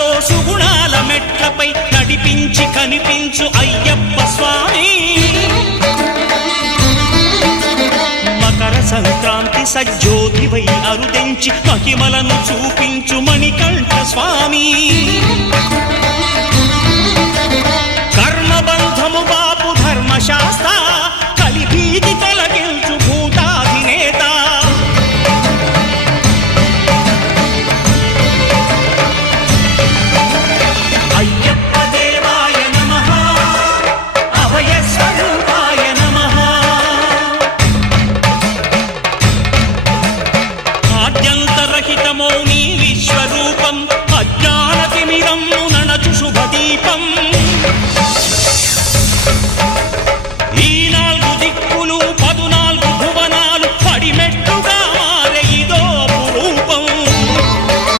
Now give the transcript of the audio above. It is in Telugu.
సుఖాలతో సుగుణాల మెట్లపై నడిపించి కనిపించు అయ్యప్ప స్వామి. మకర సంక్రాంతి సజ్జోతివై అరుదెంచి మహిమలను చూపించు మణికంఠ స్వామి. కర్మబంధము బాపు ధర్మశాస్త్ర